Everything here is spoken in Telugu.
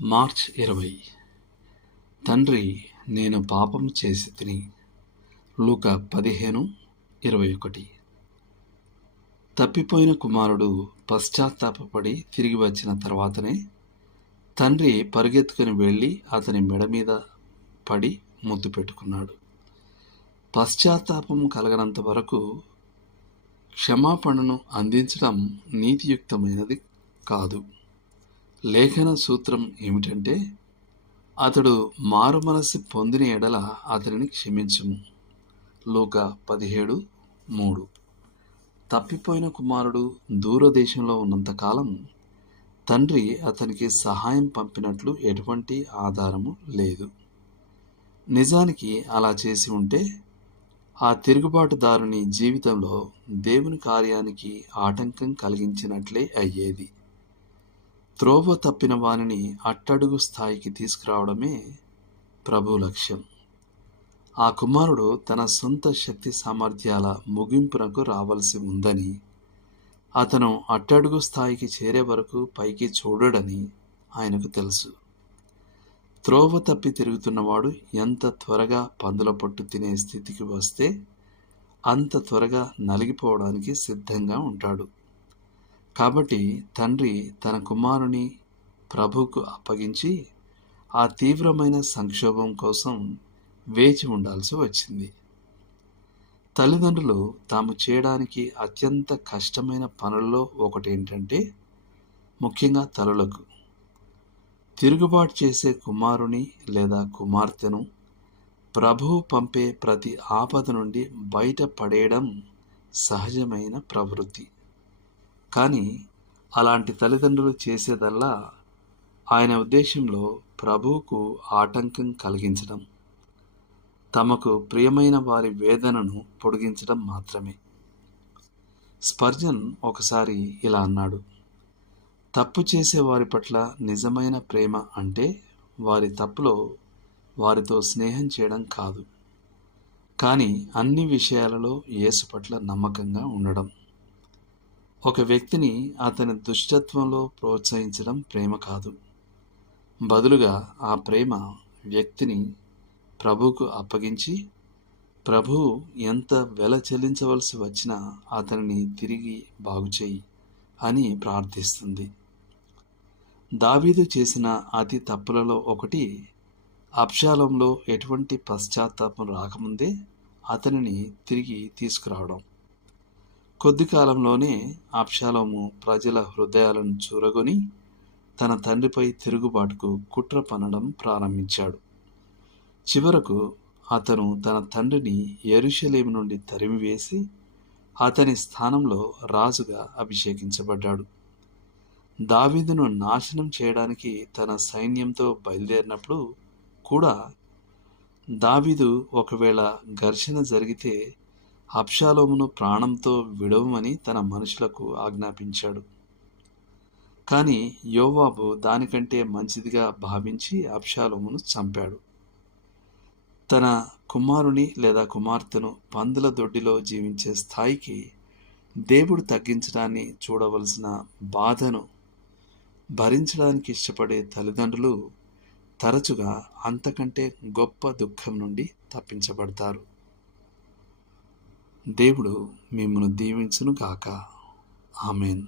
మార్చ్ 20. తండ్రి, నేను పాపం చేసి తిని. లూకా 15:21. తప్పిపోయిన కుమారుడు పశ్చాత్తాపపడి తిరిగి వచ్చిన తర్వాతనే తండ్రి పరుగెత్తుకుని వెళ్ళి అతని మెడ మీద పడి ముద్దు పెట్టుకున్నాడు. పశ్చాత్తాపం కలగనంత వరకు క్షమాపణను అందించడం నీతియుక్తమైనది కాదు. లేఖన సూత్రం ఏమిటంటే, అతడు మారు మనస్సు పొందిన ఎడల అతనిని క్షమించుము. లూకా 17:3. తప్పిపోయిన కుమారుడు దూరదేశంలో ఉన్నంతకాలం తండ్రి అతనికి సహాయం పంపినట్లు ఎటువంటి ఆధారము లేదు. నిజానికి అలా చేసి ఉంటే ఆ తిరుగుబాటుదారుని జీవితంలో దేవుని కార్యానికి ఆటంకం కలిగించినట్లే అయ్యేది. త్రోవ తప్పిన వానిని అట్టడుగు స్థాయికి తీసుకురావడమే ప్రభు లక్ష్యం. ఆ కుమారుడు తన సొంత శక్తి సామర్థ్యాల ముగింపునకు రావలసి ఉందని, అతను అట్టడుగు స్థాయికి చేరే వరకు పైకి చూడడని ఆయనకు తెలుసు. త్రోవ తప్పి తిరుగుతున్నవాడు ఎంత త్వరగా పందుల పొట్టు తినే స్థితికి వస్తే అంత త్వరగా నలిగిపోవడానికి సిద్ధంగా ఉంటాడు. కాబట్టి తండ్రి తన కుమారుని ప్రభువుకు అప్పగించి ఆ తీవ్రమైన సంక్షోభం కోసం వేచి ఉండాల్సి వచ్చింది. తల్లిదండ్రులు తాము చేయడానికి అత్యంత కష్టమైన పనుల్లో ఒకటేంటంటే, ముఖ్యంగా తల్లులకు, తిరుగుబాటు చేసే కుమారుని లేదా కుమార్తెను ప్రభువు పంపే ప్రతి ఆపద నుండి బయట పడేయడం సహజమైన ప్రవృత్తి. కానీ అలాంటి తల్లిదండ్రులు చేసేదల్లా ఆయన ఉద్దేశంలో ప్రభువుకు ఆటంకం కలిగించడం, తమకు ప్రియమైన వారి వేదనను పొడిగించడం మాత్రమే. స్పర్జన్ ఒకసారి ఇలా అన్నాడు: తప్పు చేసే వారి పట్ల నిజమైన ప్రేమ అంటే వారి తప్పులో వారితో స్నేహం చేయడం కాదు, కానీ అన్ని విషయాలలో యేసు పట్ల నమ్మకంగా ఉండడం. ఒక వ్యక్తిని అతని దుష్టత్వంలో ప్రోత్సహించడం ప్రేమ కాదు. బదులుగా ఆ ప్రేమ వ్యక్తిని ప్రభువుకు అప్పగించి, ప్రభువు ఎంత వెల చెల్లించవలసి వచ్చినా అతనిని తిరిగి బాగుచేయి అని ప్రార్థిస్తుంది. దావీదు చేసిన అతి తప్పులలో ఒకటి, అబ్షాలోములో ఎటువంటి పశ్చాత్తాపం రాకముందే అతనిని తిరిగి తీసుకురావడం. కొద్ది కాలంలోనే అబ్షాలోము ప్రజల హృదయాలను చూరగొని తన తండ్రిపై తిరుగుబాటుకు కుట్ర పన్నడం ప్రారంభించాడు. చివరకు అతను తన తండ్రిని యెరూషలేము నుండి తరిమివేసి అతని స్థానంలో రాజుగా అభిషేకించబడ్డాడు. దావీదును నాశనం చేయడానికి తన సైన్యంతో బయలుదేరినప్పుడు కూడా దావీదు ఒకవేళ ఘర్షణ జరిగితే అబ్షాలోమును ప్రాణంతో విడవమని తన మనుషులకు ఆజ్ఞాపించాడు. కానీ యోవాబు దానికంటే మంచిదిగా భావించి అబ్షాలోమును చంపాడు. తన కుమారుని లేదా కుమార్తెను పందుల దొడ్డిలో జీవించే స్థాయికి దేవుడు తగ్గించడాన్ని చూడవలసిన బాధను భరించడానికి ఇష్టపడే తల్లిదండ్రులు తరచుగా అంతకంటే గొప్ప దుఃఖం నుండి తప్పించబడతారు. దేవుడు మిమ్మును దీవించును గాక. ఆమేన్.